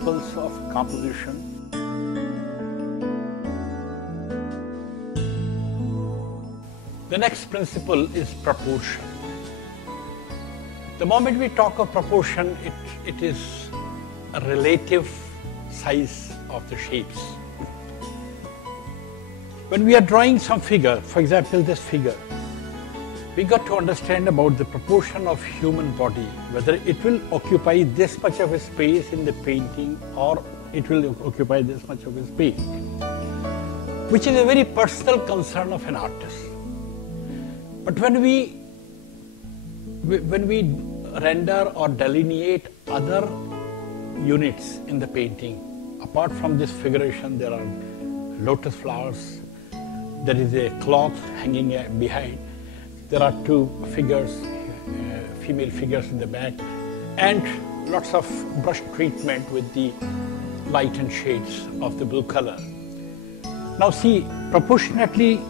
principles of composition. The next principle is proportion. The moment we talk of proportion, it is a relative size of the shapes. When we are drawing some figure, for example this figure, we got to understand about the proportion of human body, whether it will occupy this much of a space in the painting or it will occupy this much of a space, which is a very personal concern of an artist. But when we render or delineate other units in the painting, apart from this figuration, there are lotus flowers, there is a cloth hanging behind, there are two figures, female figures in the back, and lots of brush treatment with the light and shades of the blue color. Now see, proportionately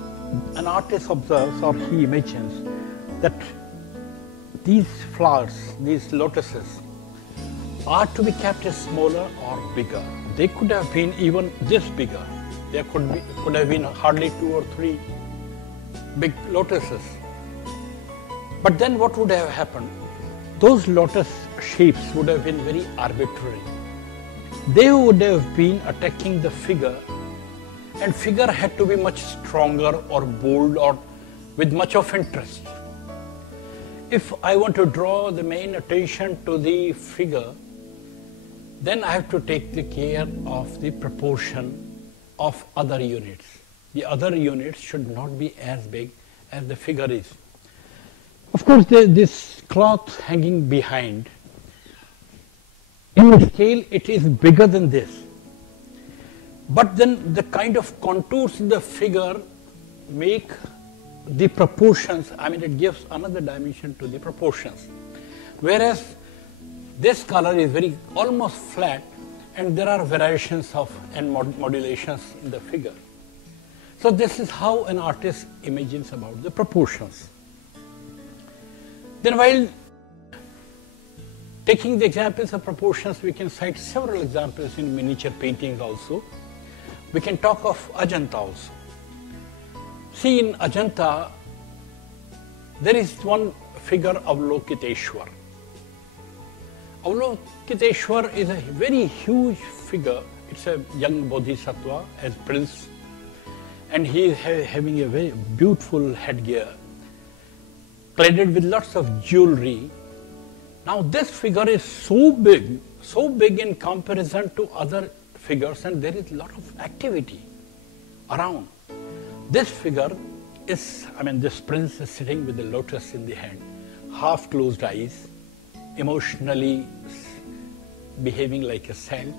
an artist observes or he imagines that these flowers, these lotuses, are to be kept as smaller or bigger. They could have been even this bigger. There could have been hardly 2 or 3 big lotuses. But then what would have happened? Those lotus shapes would have been very arbitrary. They would have been attacking the figure, and figure had to be much stronger or bold or with much of interest. If I want to draw the main attention to the figure, then I have to take the care of the proportion of other units. The other units should not be as big as the figure is. Of course, this cloth hanging behind, in scale it is bigger than this. But then the kind of contours in the figure make the proportions, it gives another dimension to the proportions. Whereas this color is almost flat, and there are variations and modulations in the figure. So this is how an artist imagines about the proportions. Then while taking the examples of proportions, we can cite several examples in miniature paintings also. We can talk of Ajanta also. See, in Ajanta, there is one figure of Avalokiteshwar. Avalokiteshwar is a very huge figure. It's a young bodhisattva as prince, and he is having a very beautiful headgear, cladded with lots of jewelry. Now this figure is so big in comparison to other figures, and there is a lot of activity around. This figure is, this prince is sitting with the lotus in the hand, half closed eyes, emotionally behaving like a saint,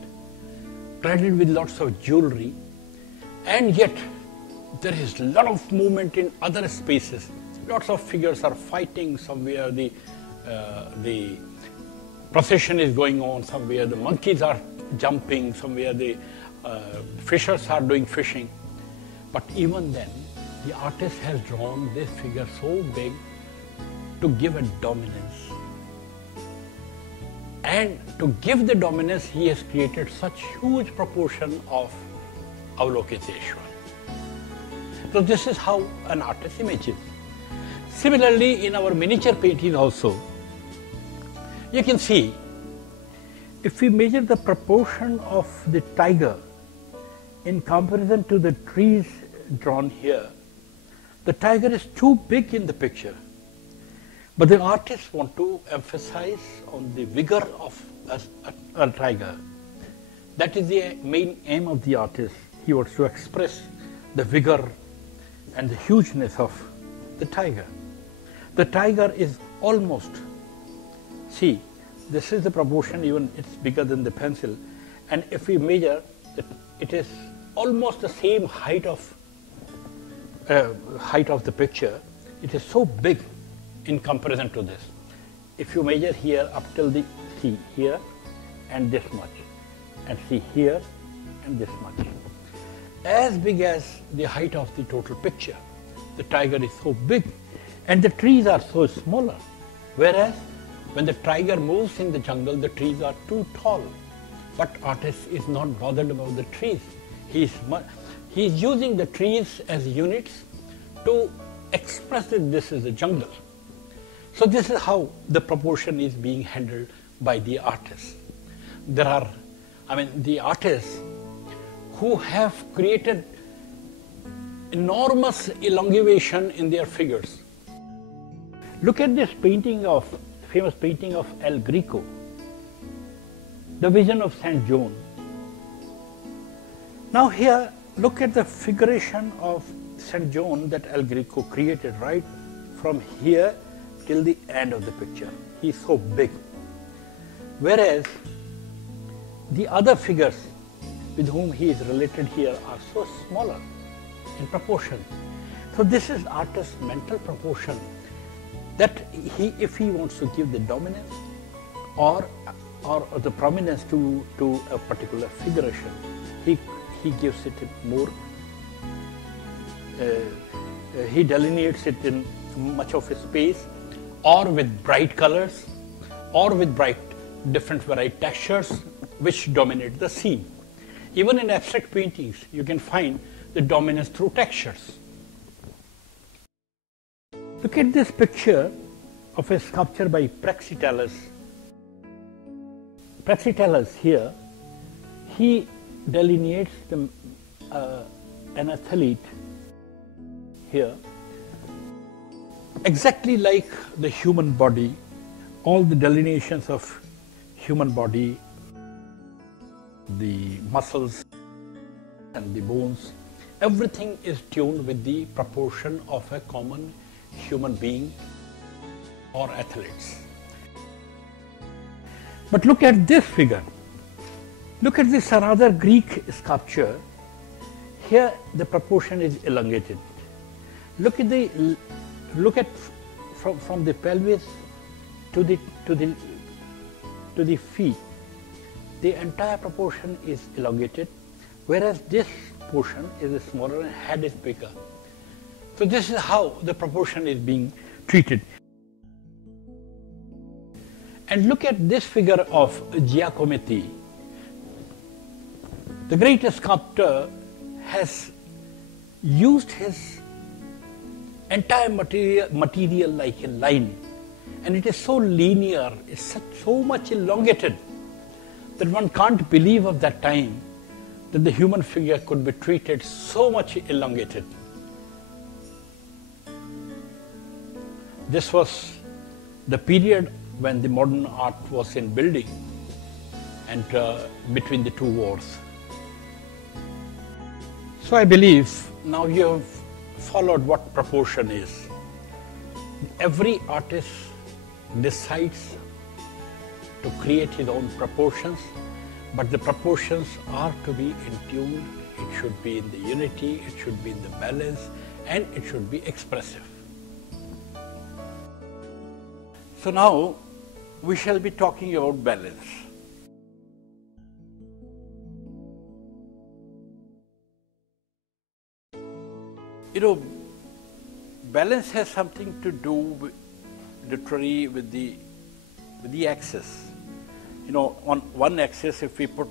cladded with lots of jewelry, and yet there is a lot of movement in other spaces. Lots of figures are fighting, somewhere the procession is going on, somewhere the monkeys are jumping, somewhere the fishers are doing fishing. But even then, the artist has drawn this figure so big to give a dominance. And to give the dominance, he has created such huge proportion of Avalokiteshwar. So this is how an artist images. Similarly, in our miniature painting also, you can see, if we measure the proportion of the tiger in comparison to the trees drawn here, the tiger is too big in the picture. But the artists want to emphasize on the vigor of a tiger. That is the main aim of the artist. He wants to express the vigor and the hugeness of the tiger. The tiger is almost, see, this is the proportion, even it's bigger than the pencil, and if we measure, it is almost the same height of the picture. It is so big in comparison to this. If you measure here up till the, see here and this much, and see here and this much, as big as the height of the total picture. The tiger is so big, and the trees are so smaller. Whereas when the tiger moves in the jungle, the trees are too tall. but artist is not bothered about the trees. He's using the trees as units to express that this is a jungle. So this is how the proportion is being handled by the artists. There are, the artists who have created enormous elongation in their figures. Look at this famous painting of El Greco, the Vision of St. John. Now here, look at the figuration of St. John that El Greco created right from here till the end of the picture. He's so big. Whereas the other figures with whom he is related here are so smaller in proportion. So this is artist's mental proportion, that if he wants to give the dominance or the prominence to a particular figuration, he gives it more, he delineates it in much of a space, or with bright colors, or with different varied textures which dominate the scene. Even in abstract paintings, you can find the dominance through textures. Look at this picture of a sculpture by Praxiteles. Praxiteles here, he delineates an athlete here, exactly like the human body. All the delineations of human body, the muscles and the bones, everything is tuned with the proportion of a common human being or athletes. But look at this figure. Look at this another Greek sculpture. Here the proportion is elongated. Look at from the pelvis to the feet. The entire proportion is elongated, whereas this portion is smaller and head is bigger. So this is how the proportion is being treated. And look at this figure of Giacometti. The great sculptor has used his entire material like a line, and it is so linear, it's so much elongated that one can't believe of that time that the human figure could be treated so much elongated. This was the period when the modern art was in building and between the two wars. So I believe now you have followed what proportion is. Every artist decides to create his own proportions, but the proportions are to be in tune. It should be in the unity, it should be in the balance, and it should be expressive. So now we shall be talking about balance. Balance has something to do literally with the axis. On one axis, if we put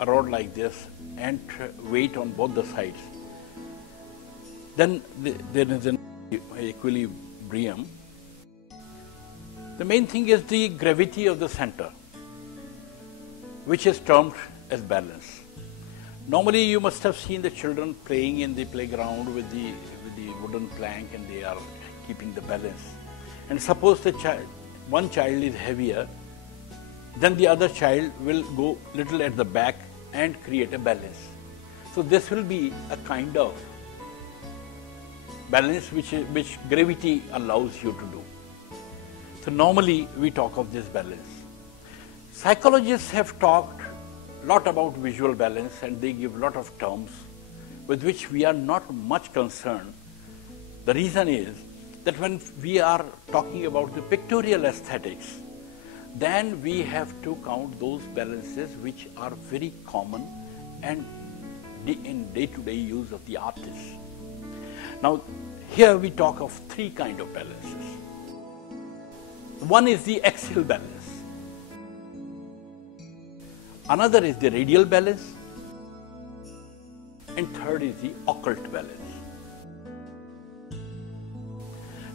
a rod like this and weight on both the sides, then there is an equilibrium. The main thing is the gravity of the center, which is termed as balance. Normally, you must have seen the children playing in the playground with the wooden plank, and they are keeping the balance. And suppose one child is heavier, then the other child will go little at the back and create a balance. So this will be a kind of balance which gravity allows you to do. So normally we talk of this balance. Psychologists have talked a lot about visual balance, and they give a lot of terms with which we are not much concerned. The reason is that when we are talking about the pictorial aesthetics, then we have to count those balances which are very common and in day-to-day use of the artist. Now, here we talk of three kinds of balances. One is the axial balance. Another is the Radial Balance, and third is the Occult Balance.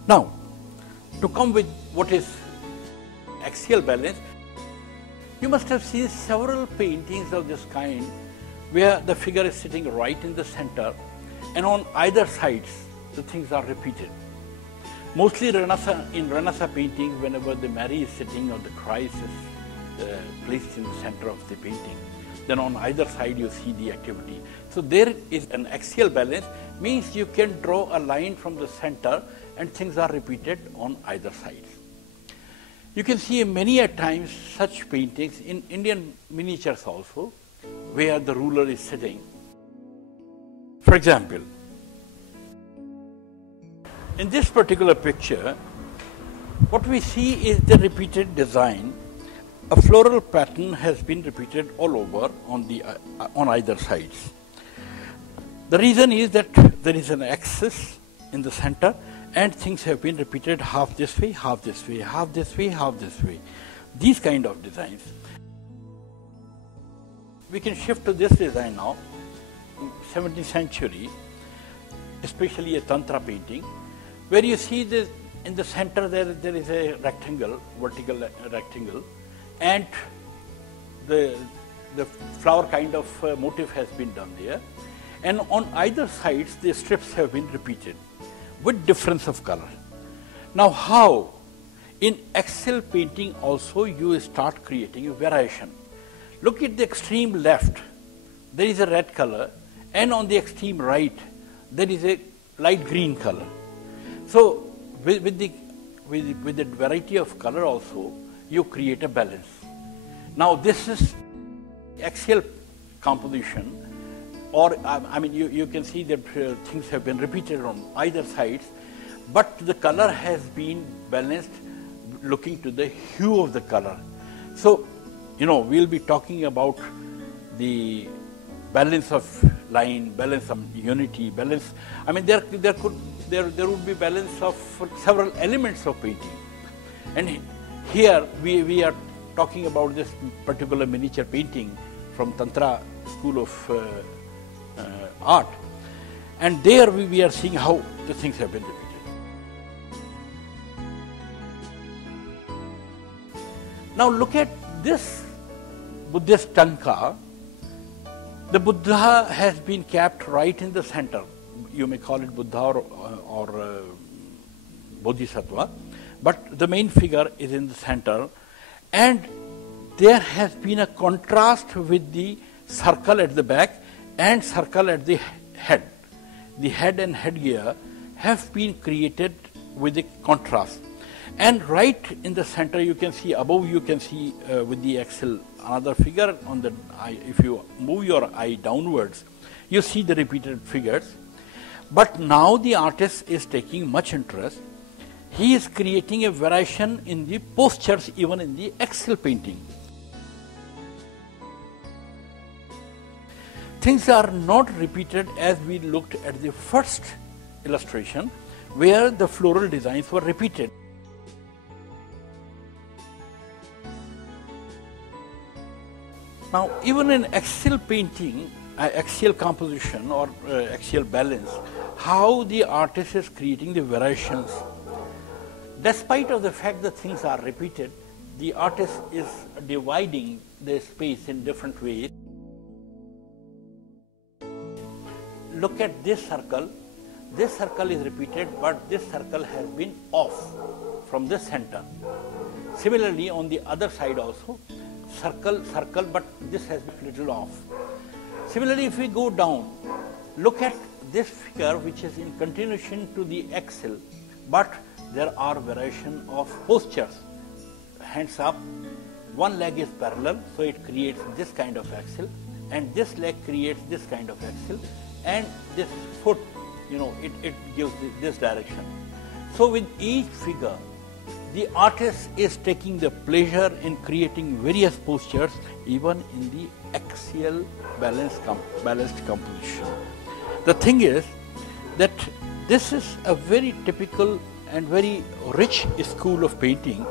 Now, to come with what is Axial Balance, you must have seen several paintings of this kind where the figure is sitting right in the center, and on either sides the things are repeated. Mostly in Renaissance paintings, whenever the Mary is sitting or the Christ is placed in the center of the painting, then on either side you see the activity. So there is an axial balance, means you can draw a line from the center and things are repeated on either sides. You can see many a times such paintings in Indian miniatures also, where the ruler is sitting. For example, in this particular picture, what we see is the repeated design. A floral pattern has been repeated all over on either sides. The reason is that there is an axis in the center, and things have been repeated half this way, half this way, half this way, half this way. These kind of designs. We can shift to this design now. 17th century, especially a Tantra painting, where you see this in the center there is a rectangle, vertical rectangle, and the flower kind of motif has been done there, and on either sides the strips have been repeated with difference of color. Now how? In axial painting also you start creating a variation. Look at the extreme left, there is a red color, and on the extreme right there is a light green color. So with the variety of color also you create a balance. Now this is axial composition, or I mean you can see that things have been repeated on either sides, but the color has been balanced looking to the hue of the color. So we'll be talking about the balance of line, balance of unity, balance. I mean there would be balance of several elements of painting, and here we are talking about this particular miniature painting from Tantra school of art, and there we are seeing how the things have been repeated. Now look at this Buddhist tanka. The Buddha has been kept right in the center. You may call it Buddha or Bodhisattva, but the main figure is in the center, and there has been a contrast with the circle at the back and circle at the head. The head and headgear have been created with a contrast. And right in the center you can see, above you can see with the axle another figure on the eye. If you move your eye downwards, you see the repeated figures. But now the artist is taking much interest. He is creating a variation in the postures, even in the axial painting. Things are not repeated as we looked at the first illustration, where the floral designs were repeated. Now, even in axial painting, axial composition or axial balance, how the artist is creating the variations. Despite of the fact that things are repeated, the artist is dividing the space in different ways. Look at this circle. This circle is repeated, but this circle has been off from the center. Similarly, on the other side also, circle, but this has been a little off. Similarly, if we go down, look at this figure which is in continuation to the axial, but there are variation of postures. Hands up, one leg is parallel, so it creates this kind of axial, and this leg creates this kind of axial, and this foot, it gives this direction. So with each figure, the artist is taking the pleasure in creating various postures, even in the axial balanced composition. The thing is that this is a very typical and very rich school of painting,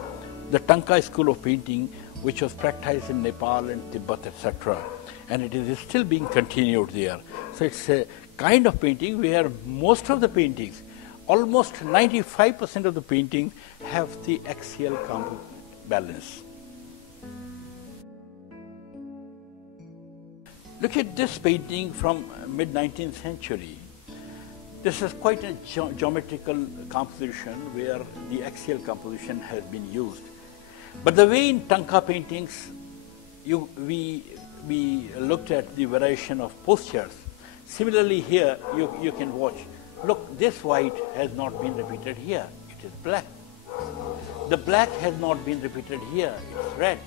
the Tanka school of painting, which was practiced in Nepal and Tibet, etc. And it is still being continued there. So it's a kind of painting where most of the paintings, almost 95% of the painting, have the axial balance. Look at this painting from mid-19th century. This is quite a geometrical composition where the axial composition has been used. But the way in Tanka paintings, we looked at the variation of postures. Similarly here, you can watch. Look, this white has not been repeated here. It is black. The black has not been repeated here. It's red.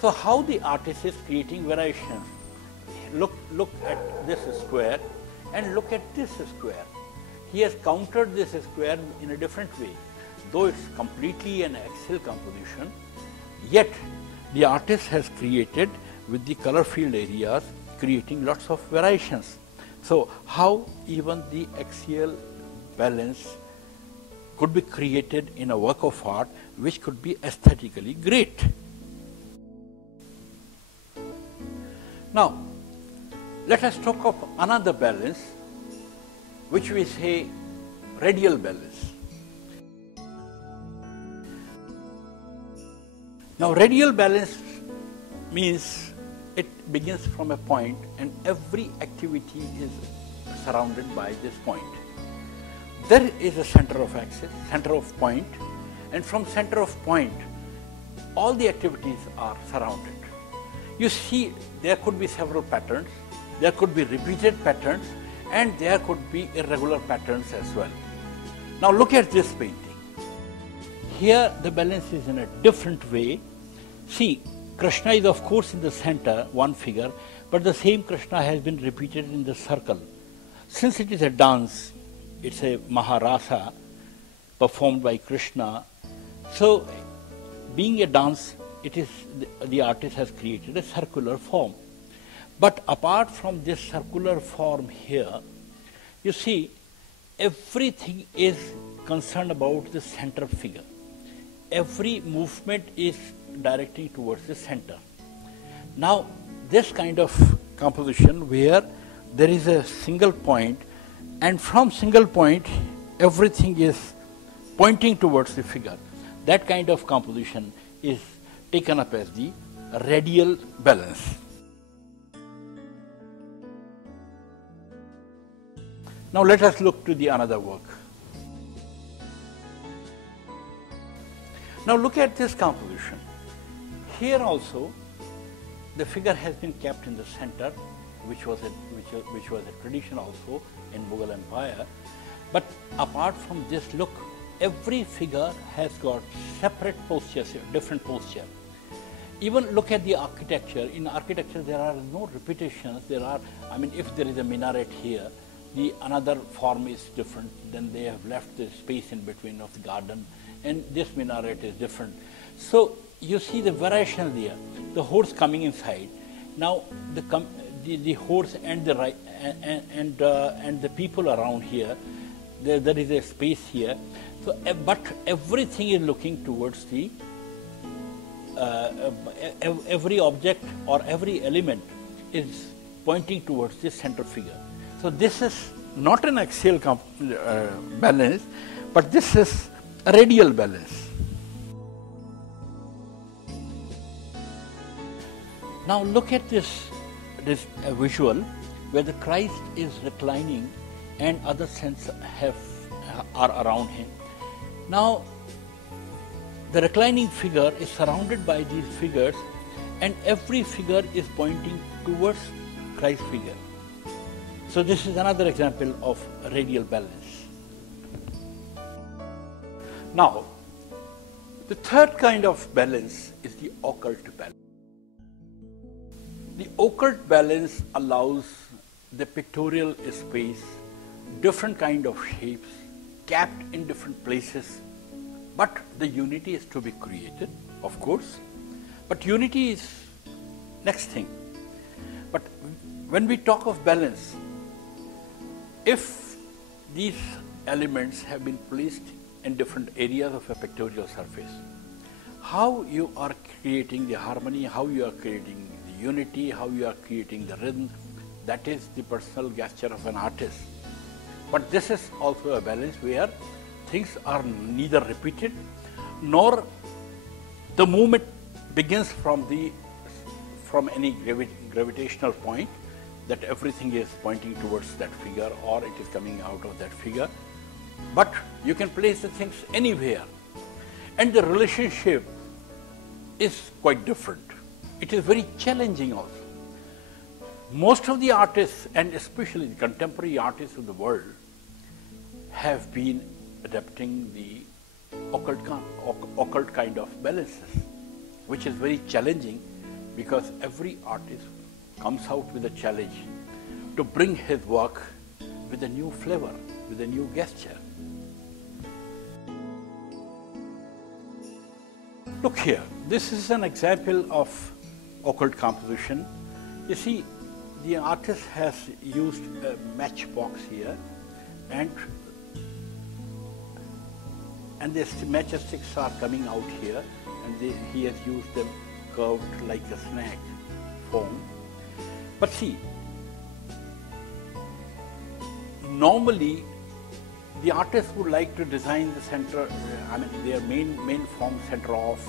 So how the artist is creating variations? Look at this square and look at this square. He has countered this square in a different way. Though it's completely an axial composition, yet the artist has created with the color field areas, creating lots of variations. So how even the axial balance could be created in a work of art which could be aesthetically great. Now, let us talk of another balance, which we say radial balance. Now, radial balance means it begins from a point and every activity is surrounded by this point. There is a center of axis, center of point, and from center of point, all the activities are surrounded. You see, there could be several patterns, there could be repeated patterns, and there could be irregular patterns as well. Now look at this painting. Here the balance is in a different way. See, Krishna is of course in the center, one figure, but the same Krishna has been repeated in the circle. Since it is a dance, it's a Maharasa performed by Krishna. So being a dance, it is the artist has created a circular form. But apart from this circular form here, you see, everything is concerned about the center figure. Every movement is directing towards the center. Now, this kind of composition where there is a single point, and from single point, everything is pointing towards the figure. That kind of composition is taken up as the radial balance. Now let us look to the another work. Now look at this composition. Here also the figure has been kept in the center, which was a tradition also in Mughal Empire. But apart from this, look, every figure has got separate postures, different posture. Even look at the architecture. In architecture there are no repetitions. If there is a minaret here, the another form is different, then they have left the space in between of the garden, and this minaret is different. So you see the variation there. The horse coming inside. Now the horse and the people around here, there is a space here. So, but everything is looking towards the every object or every element is pointing towards the center figure. So this is not an axial balance, but this is a radial balance. Now look at this visual where the Christ is reclining and other saints are around him. Now the reclining figure is surrounded by these figures, and every figure is pointing towards Christ's figure. So this is another example of radial balance. Now, the third kind of balance is the occult balance. The occult balance allows the pictorial space, different kind of shapes, capped in different places, but the unity is to be created, of course. But unity is next thing. But when we talk of balance, if these elements have been placed in different areas of a pictorial surface, how you are creating the harmony, how you are creating the unity, how you are creating the rhythm. That is the personal gesture of an artist. But this is also a balance where things are neither repeated nor the movement begins from any gravitational point, that everything is pointing towards that figure or it is coming out of that figure. But you can place the things anywhere, and the relationship is quite different. It is very challenging also. Most of the artists, and especially the contemporary artists of the world, have been adapting the occult kind of balances, which is very challenging because every artist comes out with a challenge to bring his work with a new flavor, with a new gesture. Look here, this is an example of occult composition. You see, the artist has used a matchbox here, and the matchsticks are coming out here, and he has used them curved like a snake form. But see, normally the artist would like to design the center, their main form center off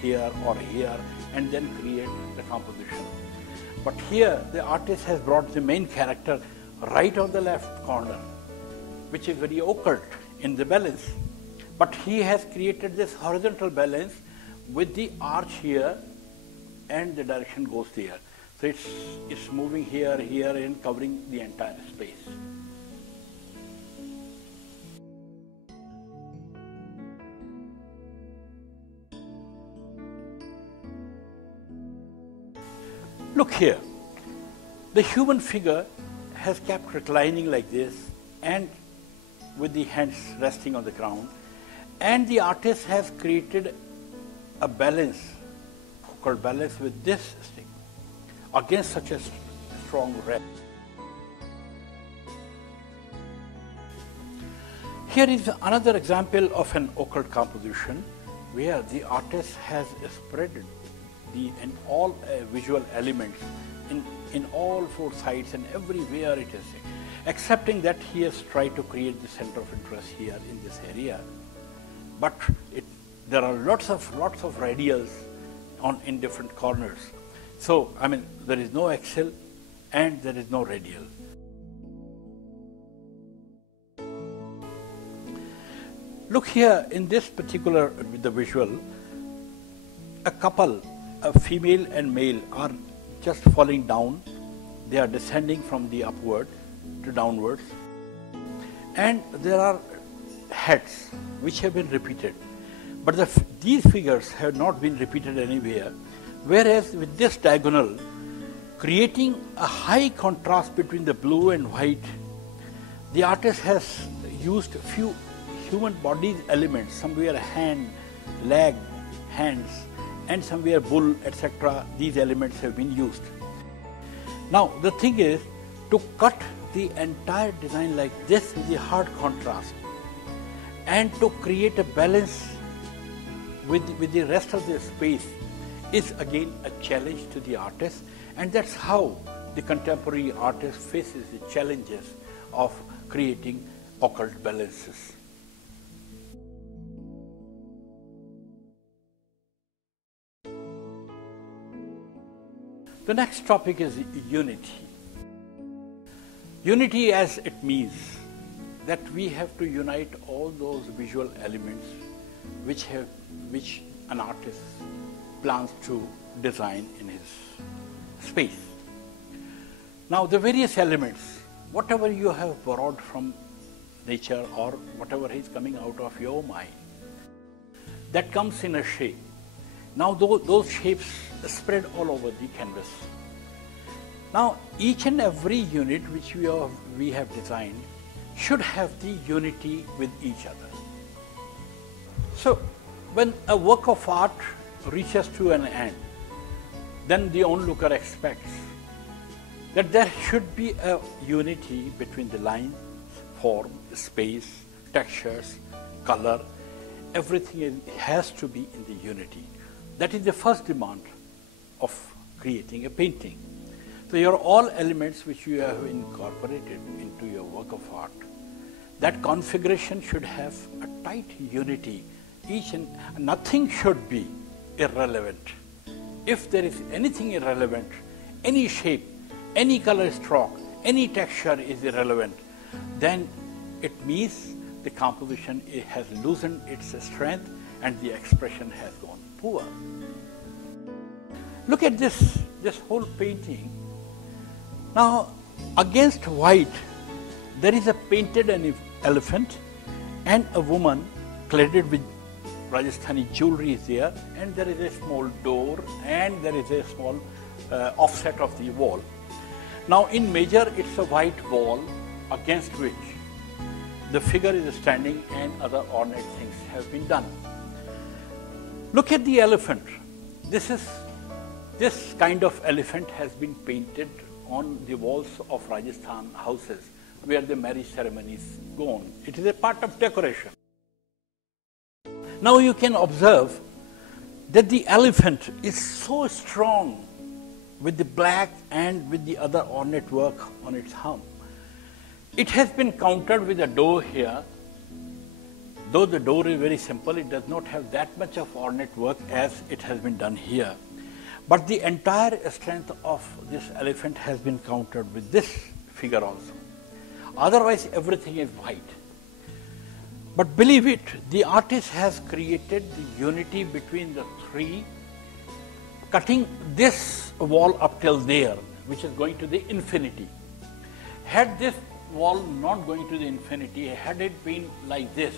here or here, and then create the composition. But here the artist has brought the main character right on the left corner, which is very occult in the balance. But he has created this horizontal balance with the arch here, and the direction goes there. So it's moving here, and covering the entire space. Look here, the human figure has kept reclining like this and with the hands resting on the ground, and the artist has created a balance, called balance, with this stick against such a strong rest. Here is another example of an occult composition where the artist has spread in all visual elements in all four sides and everywhere it is, excepting that he has tried to create the center of interest here in this area. But there are lots of radials in different corners. So, there is no axial and there is no radial. Look here, in this particular the visual, a couple, a female and male, are just falling down. They are descending from the upward to downwards. And there are heads which have been repeated. But these figures have not been repeated anywhere. Whereas with this diagonal, creating a high contrast between the blue and white, the artist has used a few human body elements, somewhere hand, leg, hands, and somewhere bull, etc. These elements have been used. Now the thing is to cut the entire design like this with the hard contrast and to create a balance with the rest of the space is again a challenge to the artist, and that's how the contemporary artist faces the challenges of creating occult balances. The next topic is unity. Unity, as it means that we have to unite all those visual elements which an artist plans to design in his space. Now the various elements, whatever you have borrowed from nature or whatever is coming out of your mind, that comes in a shape. Now those shapes spread all over the canvas. Now each and every unit which we have designed should have the unity with each other. So when a work of art reaches to an end, then the onlooker expects that there should be a unity between the lines, form, space, textures, color, everything has to be in the unity. That is the first demand of creating a painting. So your all elements which you have incorporated into your work of art, that configuration should have a tight unity. Nothing should be irrelevant. If there is anything irrelevant, any shape, any color stroke, any texture is irrelevant, then it means the composition has loosened its strength and the expression has gone poor. Look at this whole painting. Now, against white, there is a painted elephant and a woman cladded with Rajasthani jewelry is there, and there is a small door and there is a small offset of the wall. Now, in major, it's a white wall against which the figure is standing and other ornate things have been done. Look at the elephant. This kind of elephant has been painted on the walls of Rajasthan houses where the marriage ceremonies go on. It is a part of decoration. Now you can observe that the elephant is so strong with the black and with the other ornate work on its hump. It has been countered with a door here. Though the door is very simple, it does not have that much of ornate work as it has been done here. But the entire strength of this elephant has been countered with this figure also. Otherwise, everything is white. But believe it, the artist has created the unity between the three, cutting this wall up till there, which is going to the infinity. Had this wall not going to the infinity, had it been like this,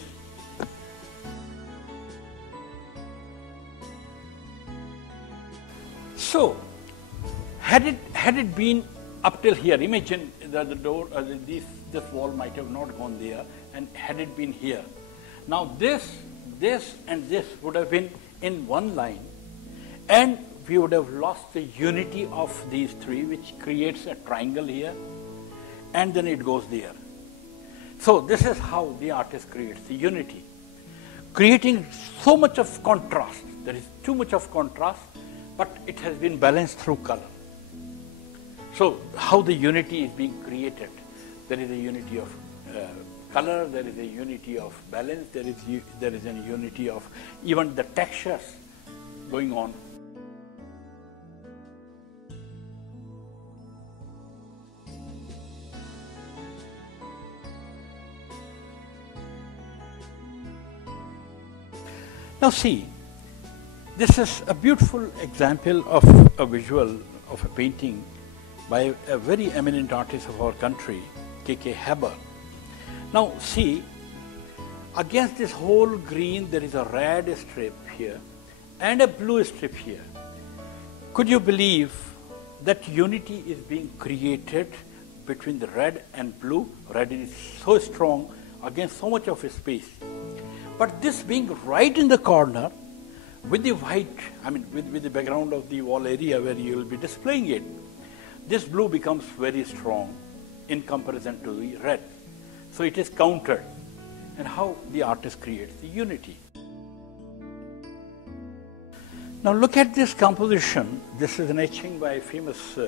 so had it been up till here, imagine that the door, this wall might have not gone there, and had it been here. Now this and this would have been in one line, and we would have lost the unity of these three, which creates a triangle here, and then it goes there. So this is how the artist creates the unity, creating so much of contrast. There is too much of contrast, but it has been balanced through color. So how the unity is being created? There is a unity of color, there is a unity of balance, there is a unity of even the textures going on. Now see, this is a beautiful example of a visual of a painting by a very eminent artist of our country, K.K. Haber. Now see, against this whole green there is a red strip here and a blue strip here. Could you believe that unity is being created between the red and blue? Red is so strong against so much of a space. But this being right in the corner with the white, with the background of the wall area where you will be displaying it, this blue becomes very strong in comparison to the red. So it is countered, and how the artist creates the unity. Now look at this composition. This is an etching by a famous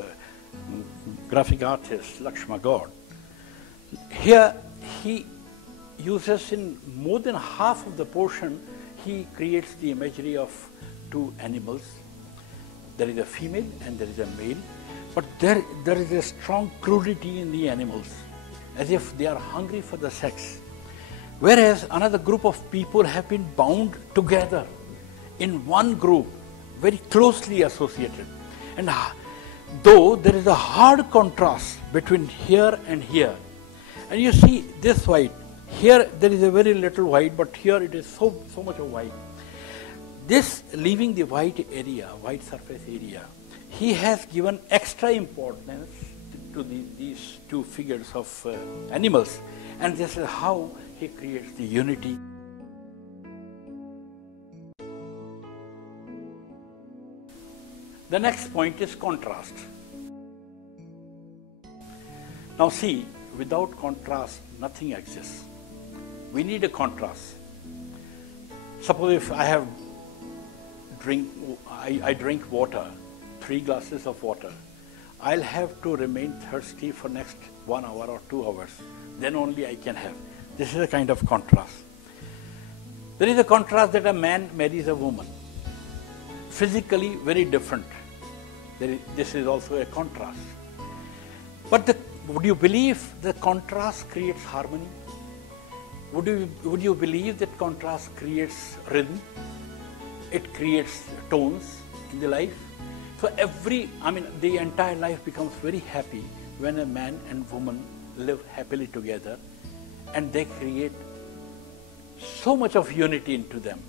graphic artist, Lakshma God. Here he uses in more than half of the portion, he creates the imagery of two animals. There is a female and there is a male, but there is a strong crudity in the animals, as if they are hungry for the sex. Whereas another group of people have been bound together in one group, very closely associated. And though there is a hard contrast between here and here, and you see this white, here there is a very little white, but here it is so much of white. This leaving the white area, white surface area, he has given extra importance to these two figures of animals, and this is how he creates the unity. The next point is contrast. Now see, without contrast, nothing exists. We need a contrast. Suppose if I have I drink water, 3 glasses of water, I'll have to remain thirsty for next 1 hour or 2 hours. Then only I can have. This is a kind of contrast. There is a contrast that a man marries a woman. Physically very different. This is also a contrast. But would you believe the contrast creates harmony? Would you believe that contrast creates rhythm? It creates tones in the life. So the entire life becomes very happy when a man and woman live happily together, and they create so much of unity into them.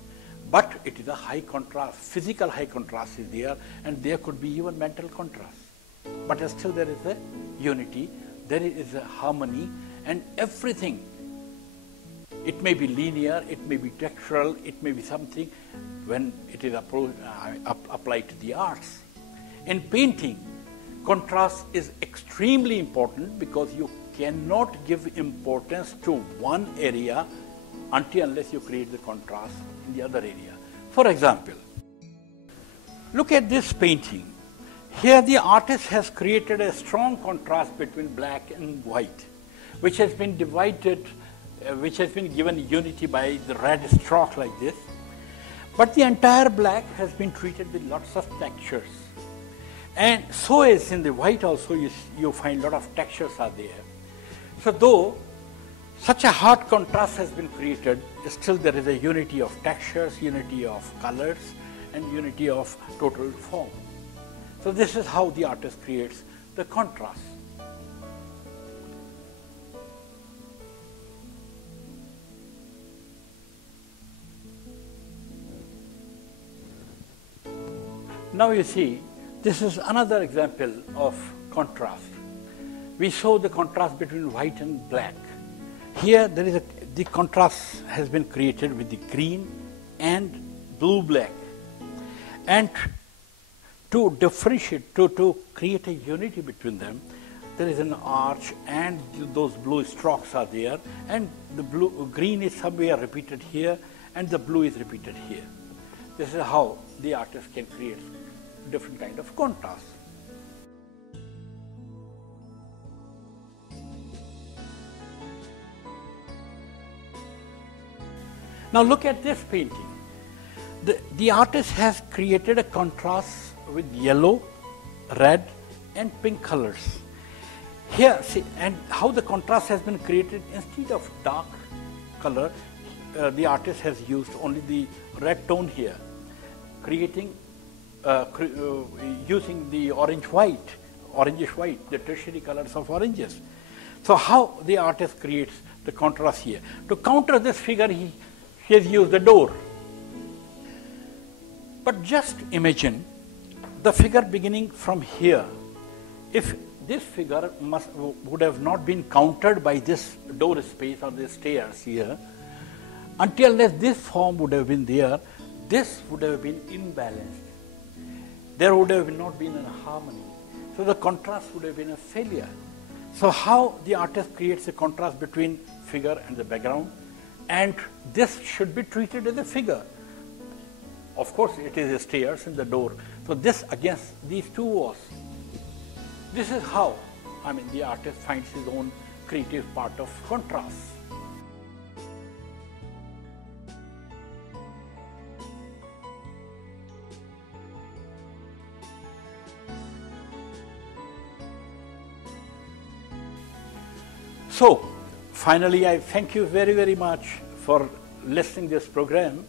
But it is a high contrast, physical high contrast is there, and there could be even mental contrast. But still there is a unity, there is a harmony, and everything. It may be linear, it may be textural, it may be something when it is applied to the arts. In painting, contrast is extremely important because you cannot give importance to one area unless you create the contrast in the other area. For example, look at this painting. Here the artist has created a strong contrast between black and white, which has been divided, which has been given unity by the red stroke like this. But the entire black has been treated with lots of textures. And so is in the white also you find lot of textures are there. So though such a hard contrast has been created, still there is a unity of textures, unity of colors, and unity of total form. So this is how the artist creates the contrast. Now you see, this is another example of contrast. We saw the contrast between white and black. Here there is the contrast has been created with the green and blue-black. And to differentiate, to create a unity between them, there is an arch and those blue strokes are there, and the green is somewhere repeated here and the blue is repeated here. This is how the artist can create different kind of contrast. Now look at this painting. The artist has created a contrast with yellow, red and pink colors. Here, see, and how the contrast has been created. Instead of dark color, the artist has used only the red tone here, creating using the orangish white, the tertiary colors of oranges. So how the artist creates the contrast here. To counter this figure, he has used the door. But just imagine the figure beginning from here. If this figure would have not been countered by this door space or the stairs here, until this form would have been there, this would have been imbalanced. There would have not been a harmony. So the contrast would have been a failure. So how the artist creates a contrast between figure and the background, and this should be treated as a figure. Of course, it is the stairs and the door. So this against these two walls. This is how, the artist finds his own creative part of contrast. So, finally, I thank you very, very much for listening to this program,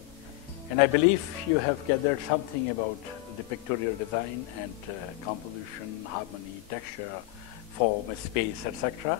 and I believe you have gathered something about the pictorial design and composition, harmony, texture, form, space, etc.